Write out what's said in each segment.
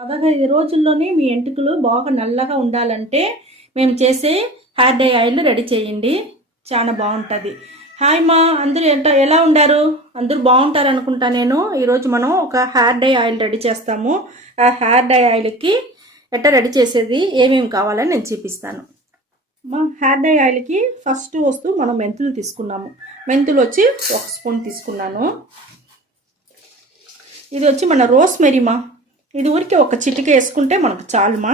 15 రోజుల్లోనే మీ ఎంటుకలు బాగా నల్లగా ఉండాలంటే మేము చేసే హెయిర్ డై ఆయిల్ రెడీ చేయండి, చాలా బాగుంటుంది. హాయ్ మా అందరూ ఎలా ఉండారు? అందరూ బాగుంటారు అనుకుంటా. నేను ఈరోజు మనం ఒక హెయిర్ డై ఆయిల్ రెడీ చేస్తాము. ఆ హెయిర్ డై ఆయిల్కి ఎట్లా రెడీ చేసేది, ఏమేమి కావాలని నేను చూపిస్తాను. మా హెయిర్ డై ఆయిల్కి ఫస్ట్ వస్తువు మనం మెంతులు తీసుకున్నాము. మెంతులు వచ్చి 1 స్పూన్ తీసుకున్నాను. ఇది వచ్చి మన రోస్మెరీ మా, ఇది ఊరికి ఒక చిటిక వేసుకుంటే మనకు చాలుమా.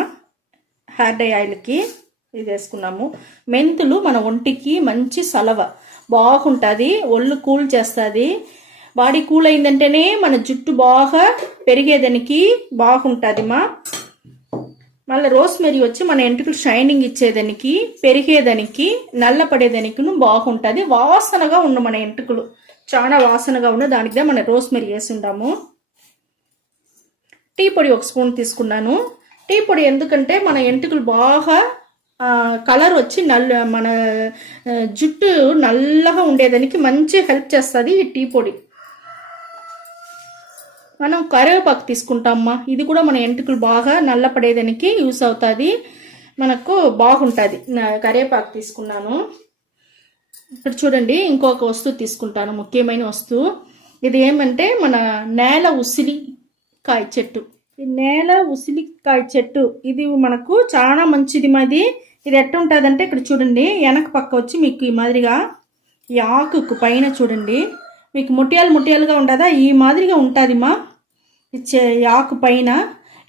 హెయిర్ డై ఆయిల్కి ఇది వేసుకున్నాము. మెంతులు మన ఒంటికి మంచి సలవ, బాగుంటుంది, ఒళ్ళు కూల్ చేస్తుంది. బాడీ కూల్ అయిందంటేనే మన జుట్టు బాగా పెరిగేదానికి బాగుంటుంది మా. మళ్ళీ రోస్మెరీ వచ్చి మన ఎంటుకలు షైనింగ్ ఇచ్చేదానికి, పెరిగేదానికి, నల్లపడేదానికి బాగుంటుంది. వాసనగా ఉన్న మన ఎంటుకలు చాలా వాసనగా ఉన్న దానికిదే మన రోస్మెరీ వేసి ఉండాము. టీ పొడి 1 స్పూన్ తీసుకున్నాను. టీ పొడి ఎందుకంటే మన ఎంటుకలు బాగా కలర్ వచ్చి మన జుట్టు నల్లగా ఉండేదానికి మంచి హెల్ప్ చేస్తుంది ఈ టీ పొడి. మనం కరివేపాకు తీసుకుంటామమ్మా, ఇది కూడా మన ఎంటుకలు బాగా నల్లపడేదానికి యూస్ అవుతుంది, మనకు బాగుంటుంది. కరివేపాకు తీసుకున్నాను. ఇక్కడ చూడండి, ఇంకొక వస్తువు తీసుకుంటాను, ముఖ్యమైన వస్తువు. ఇది ఏమంటే మన నేల ఉసిరికాయ చెట్టు. ఈ నేల ఉసిరికాయ చెట్టు ఇది మనకు చాలా మంచిది మాది. ఇది ఎట్లా ఉంటుందంటే ఇక్కడ చూడండి, వెనక పక్క వచ్చి మీకు ఈ మాదిరిగా ఈ ఆకుకు పైన చూడండి మీకు ముట్టియాలుగా ఉండదా, ఈ మాదిరిగా ఉంటుంది మా ఈ ఆకు పైన.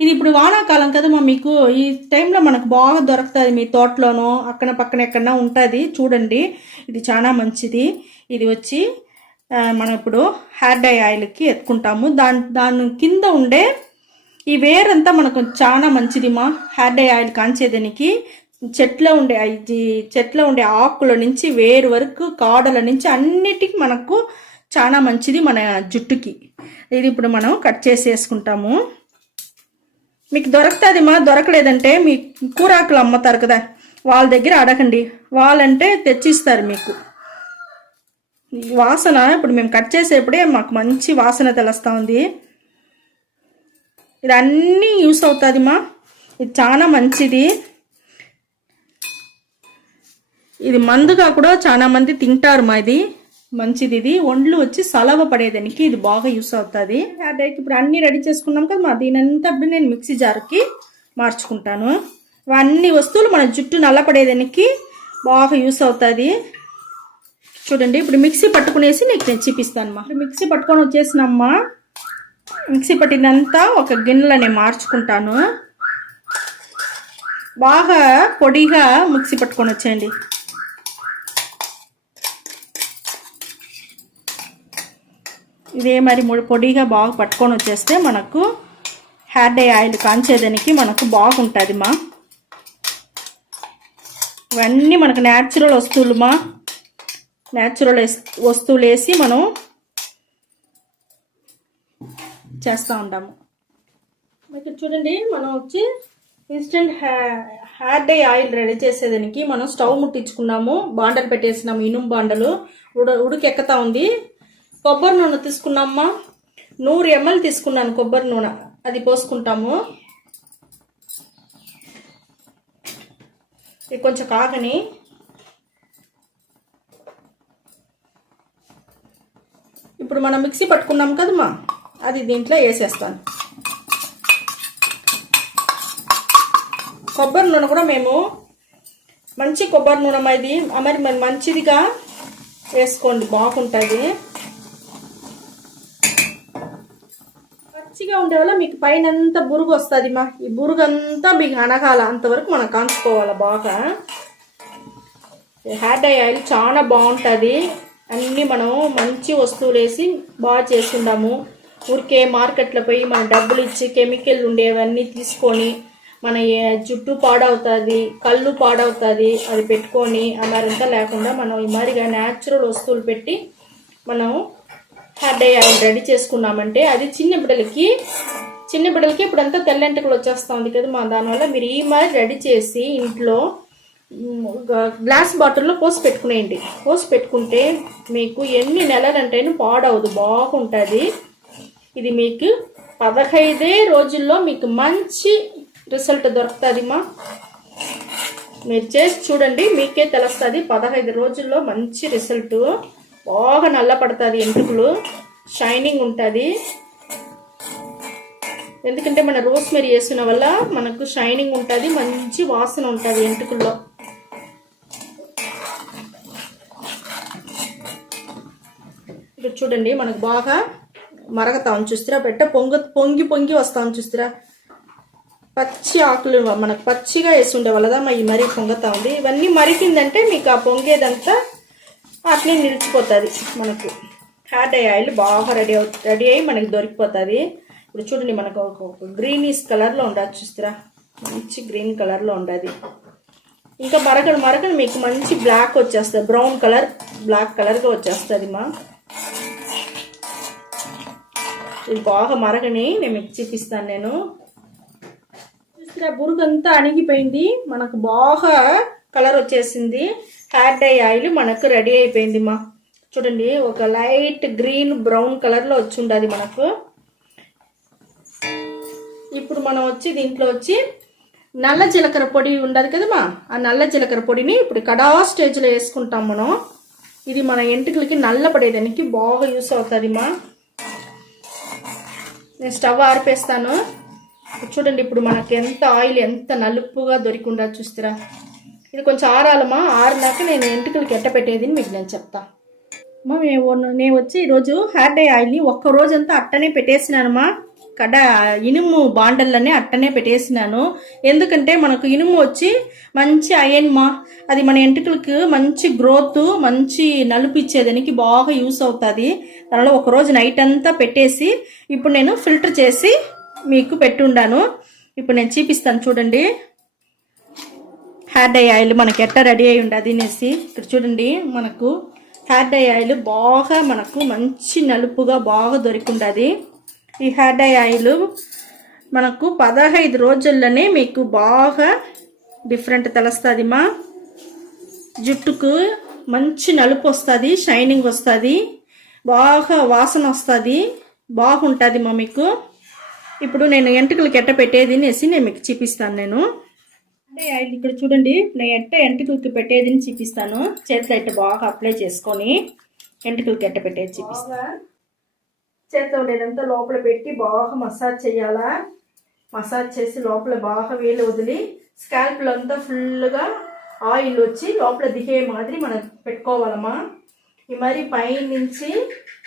ఇది ఇప్పుడు వానాకాలం కదా మా, మీకు ఈ టైంలో మనకు బాగా దొరుకుతుంది మీ తోటలోనో అక్కడ పక్కన ఎక్కడన్నా ఉంటుంది. చూడండి, ఇది చాలా మంచిది. ఇది వచ్చి మనం ఇప్పుడు హెయిర్ డై ఆయిల్కి ఎత్తుకుంటాము. దాని కింద ఉండే ఈ వేరంతా మనకు చాలా మంచిది మా, హెయిర్ డై ఆయిల్ కాంచేదానికి. చెట్లో ఉండే ఆకుల నుంచి వేరు వరకు, కాడల నుంచి అన్నిటికీ మనకు చాలా మంచిది మన జుట్టుకి. ఇది ఇప్పుడు మనం కట్ చేసి వేసుకుంటాము. మీకు దొరుకుతుంది మా, దొరకలేదంటే మీ కూరాకులు అమ్ముతారు కదా, వాళ్ళ దగ్గర అడగండి, వాళ్ళంటే తెచ్చిస్తారు మీకు. వాసన ఇప్పుడు మేము కట్ చేసేప్పుడే మాకు మంచి వాసన తెలుస్తూ ఉంది. ఇది అన్నీ యూస్ అవుతుంది మా, ఇది చాలా మంచిది. ఇది మందుగా కూడా చాలా మంది తింటారు మా, ఇది మంచిది. ఇది ఒండ్లు వచ్చి సలవ పడేదానికి ఇది బాగా యూస్ అవుతుంది. హెయిర్ డైకి ఇప్పుడు అన్నీ రెడీ చేసుకున్నాం కదా మా, దీనంతా ఇప్పుడు నేను మిక్సీ జార్కి మార్చుకుంటాను. అన్ని వస్తువులు మన జుట్టు నల్లపడేదానికి బాగా యూస్ అవుతుంది. చూడండి, ఇప్పుడు మిక్సీ పట్టుకునేసి నేను చూపిస్తాను మా. ఇప్పుడు మిక్సీ పట్టుకొని వచ్చేసినమ్మా, మిక్సీ పట్టినంతా ఒక గిన్నెలో నేను మార్చుకుంటాను. బాగా పొడిగా మిక్సీ పట్టుకొని వచ్చేయండి. ఇదే మరి పొడిగా బాగా పట్టుకొని వచ్చేస్తే మనకు హెయిర్ డై ఆయిల్ కాంచేదానికి మనకు బాగుంటుంది మా. ఇవన్నీ మనకు న్యాచురల్ వస్తువులు మా, న్యాచురల్ వస్తువులు వేసి మనం చేస్తూ ఉంటాము. ఇక్కడ చూడండి, మనం వచ్చి instant hair dye oil ready చేసేదానికి మనం స్టవ్ ముట్టించుకున్నాము, బాండలు పెట్టేసినాము, ఇనుము బాండలు ఉడికెక్కుతా ఉంది. కొబ్బరి నూనె తీసుకున్నామా, 100 ml తీసుకున్నాను కొబ్బరి నూనె, అది పోసుకుంటాము. ఇది కొంచెం కాగని ఇప్పుడు మనం మిక్సీ పట్టుకున్నాం కదమ్మా, అది దీంట్లో వేసేస్తాను. కొబ్బరి నూనె కూడా మేము మంచి కొబ్బరి నూనె ఇది మరి మంచిదిగా వేసుకోండి, బాగుంటుంది. పచ్చిగా ఉండే వల్ల మీకు పైన అంతా బురుగు వస్తుంది మా, ఈ బురుగు అంతా మీకు అనగాల అంతవరకు మనం కాంచుకోవాలి బాగా. హెయిర్ డై ఆయిల్ చాలా బాగుంటుంది. అన్నీ మనం మంచి వస్తువులు వేసి బాగా చేస్తున్నాము. ఊరికే మార్కెట్లో పోయి మన డబ్బులు ఇచ్చి కెమికల్ ఉండేవన్నీ తీసుకొని మన జుట్టు పాడవుతుంది, కళ్ళు పాడవుతుంది, అది పెట్టుకొని అలారంతా లేకుండా మనం ఈ మాదిరిగా న్యాచురల్ వస్తువులు పెట్టి మనం హెయిర్ డై ఆయిల్ రెడీ చేసుకున్నామంటే అది చిన్న బిడ్డలకి ఇప్పుడంతా తెల్లంటికలు వచ్చేస్తుంది కదా మా, దానివల్ల మీరు ఈ మాదిరి రెడీ చేసి ఇంట్లో గ్లాస్ బాటిల్లో పోసి పెట్టుకునేయండి. పోసి పెట్టుకుంటే మీకు ఎన్ని నెలలంటేనూ పాడవదు, బాగుంటుంది. ఇది మీకు 15 రోజుల్లో మీకు మంచి రిజల్ట్ దొరుకుతుందిమ్మా. మీరు చేసి చూడండి, మీకే తెలుస్తుంది. 15 రోజుల్లో మంచి రిజల్ట్. బాగా నల్ల పడుతుంది, ఎంట్రుకలు షైనింగ్ ఉంటుంది. ఎందుకంటే మన రోస్మెరీ వేసిన వల్ల మనకు షైనింగ్ ఉంటుంది, మంచి వాసన ఉంటుంది ఎంట్రుకల్లో. ఇప్పుడు చూడండి, మనకు బాగా మరగతాం చూస్తారా, పొంగి పొంగి వస్తాం చూస్తారా. పచ్చి ఆకులు మనకు పచ్చిగా వేసి ఉండే వల్లదా ఈ మరీ పొంగతా ఉంది. ఇవన్నీ మరిగిందంటే మీకు ఆ పొంగేదంతా అట్లే నిలిచిపోతుంది. మనకు హెయిర్ డై ఆయిల్ బాగా రెడీ అయ్యి మనకి దొరికిపోతుంది. ఇప్పుడు చూడండి, మనకు ఒక గ్రీనిష్ కలర్లో ఉండదు చూస్తారా, మంచి గ్రీన్ కలర్లో ఉండదు. ఇంకా మరకడు మీకు మంచి బ్లాక్ వచ్చేస్తుంది, బ్రౌన్ కలర్ బ్లాక్ కలర్గా వచ్చేస్తుంది మా. ఇది బాగా మరగని నేను మీకు చూపిస్తాను. నేను చూస్తారా, బురుగంతా అణిగిపోయింది, మనకు బాగా కలర్ వచ్చేసింది. హెయిర్ డై ఆయిల్ మనకు రెడీ అయిపోయింది మా. చూడండి, ఒక లైట్ గ్రీన్ బ్రౌన్ కలర్లో వచ్చి ఉండదు మనకు. ఇప్పుడు మనం వచ్చి దీంట్లో వచ్చి నల్ల జీలకర్ర పొడి ఉండదు కదమ్మా, ఆ నల్ల జీలకర్ర పొడిని ఇప్పుడు కడా స్టేజ్లో వేసుకుంటాం మనం. ఇది మన ఎంట్రుకలకి నల్ల పడేదానికి బాగా యూస్ అవుతుంది మా. నేను స్టవ్ ఆర్పేస్తాను. చూడండి, ఇప్పుడు మనకి ఎంత ఆయిల్ ఎంత నలుపుగా దొరికిందా చూస్తారా. ఇది కొంచెం ఆరాలమ్మా, ఆరినాక నేను ఎంట్రుకలకి ఎట్ట పెట్టేది మీకు నేను చెప్తా. నేను వచ్చి ఈరోజు హెయిర్ డై ఆయిల్ని ఒక్క రోజంతా అట్టనే పెట్టేసినానమ్మా. ఇనుము బాండల్లోనే అట్టనే పెట్టేసినాను. ఎందుకంటే మనకు ఇనుము వచ్చి మంచి అయన్ మా, అది మన ఎంట్రుకలకు మంచి గ్రోత్ మంచి నలుపు ఇచ్చేదానికి బాగా యూస్ అవుతుంది. దానిలో ఒకరోజు నైట్ అంతా పెట్టేసి ఇప్పుడు నేను ఫిల్టర్ చేసి మీకు పెట్టుండాను. ఇప్పుడు నేను చూపిస్తాను చూడండి, హెయిర్ డై ఆయిల్ మనకి ఎట్ట రెడీ అయి ఉండదు అనేసి. ఇక్కడ చూడండి, మనకు హెయిర్ డై ఆయిల్ బాగా మనకు మంచి నలుపుగా బాగా దొరికిండది. ఈ హెయిర్ డై ఆయిల్ మనకు 15 రోజుల్లోనే మీకు బాగా డిఫరెంట్ తెలుస్తుంది మా. జుట్టుకు మంచి నలుపు వస్తుంది, షైనింగ్ వస్తుంది, బాగా వాసన వస్తుంది, బాగుంటుంది మా మీకు. ఇప్పుడు నేను ఎంట్రుకలకి ఎట్ట పెట్టేది అనేసి నేను మీకు చూపిస్తాను. నేను అంటే ఆయిల్ ఇక్కడ చూడండి, నేను ఎట్ట ఎంట్రుకలకి పెట్టేది అని చూపిస్తాను. చేతిలో ఎట్ట బాగా అప్లై చేసుకొని ఎంట్రుకలకి ఎట్ట పెట్టేది చూపిస్తాను. చేతిలో ఉండేదంతా లోపల పెట్టి బాగా మసాజ్ చేయాలా. మసాజ్ చేసి లోపల బాగా వేలు వదిలి స్కాల్ప్లో అంతా ఫుల్గా ఆయిల్ వచ్చి లోపల దిగే మాదిరి మనం పెట్టుకోవాలమ్మా. ఈ మరి పై నుంచి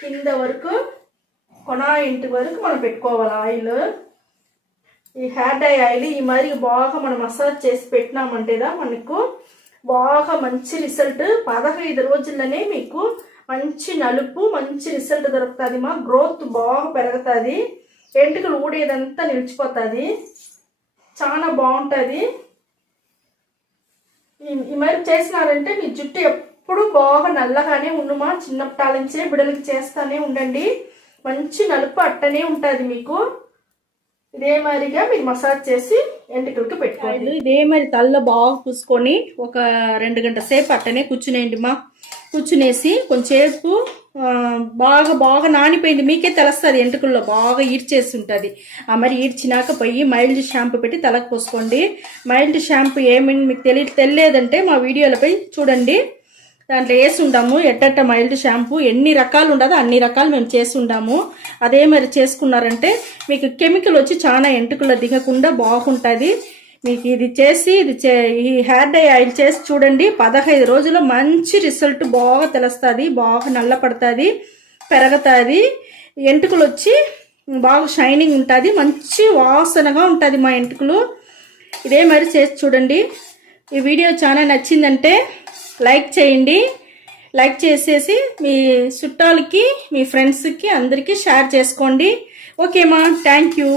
కింద వరకు కొన ఇంటి వరకు మనం పెట్టుకోవాలి ఆయిల్. ఈ హెయిర్ డై ఆయిల్ ఈ మరి బాగా మనం మసాజ్ చేసి పెట్టినామంటేదా మనకు బాగా మంచి రిజల్ట్. 15 రోజుల్లోనే మీకు మంచి నలుపు మంచి రిజల్ట్ దొరుకుతుంది మా. గ్రోత్ బాగా పెరుగుతుంది, ఎంట్రుకలు ఊడేదంతా నిలిచిపోతుంది, చాలా బాగుంటుంది. ఈ మరి చేసినారంటే మీ జుట్టు ఎప్పుడు బాగా నల్లగానే ఉండుమా. చిన్నప్పటి నుంచే బిడ్డలకి చేస్తానే ఉండండి, మంచి నలుపు అట్టనే ఉంటుంది మీకు. ఇదే మాదిరిగా మీరు మసాజ్ చేసి ఎంట్రుకలకి పెట్టుకోండి. ఇదే మరి తల్ల బాగా పూసుకొని ఒక 2 గంటల సేపు అట్టనే కూర్చునేయండి మా. కూర్చునేసి కొంచెంసేపు బాగా బాగా నానిపోయింది, మీకే తెలుస్తుంది ఎంట్రుకల్లో బాగా ఈడ్చేసి ఉంటుంది. ఆ మరి ఈడ్చినాక పోయి మైల్డ్ షాంపూ పెట్టి తలకు పోసుకోండి. మైల్డ్ షాంపూ ఏమని మీకు తెలియదంటే మా వీడియోలపై చూడండి, దాంట్లో వేసి ఉండాము ఎట్టట్ట మైల్డ్ షాంపూ ఎన్ని రకాలు ఉండదో అన్ని రకాలు మేము చేసి ఉండాము. అదే మరి చేసుకున్నారంటే మీకు కెమికల్ వచ్చి చాలా ఎంట్రుకల్లో దిగకుండా బాగుంటుంది మీకు. ఈ హెయిర్ డై ఆయిల్ చేసి చూడండి, 15 రోజుల్లో మంచి రిజల్ట్ బాగా తెలుస్తుంది, బాగా నల్ల పడుతుంది, పెరుగుతుంది, ఎంట్రుకలు వచ్చి బాగా షైనింగ్ ఉంటుంది, మంచి వాసనగా ఉంటుంది మా ఎంట్రుకలు. ఇదే మరి చేసి చూడండి. ఈ వీడియో చాలా నచ్చిందంటే లైక్ చేయండి. లైక్ చేసేసి మీ చుట్టాలకి మీ ఫ్రెండ్స్కి అందరికీ షేర్ చేసుకోండి. ఓకేమా, థ్యాంక్ యూ.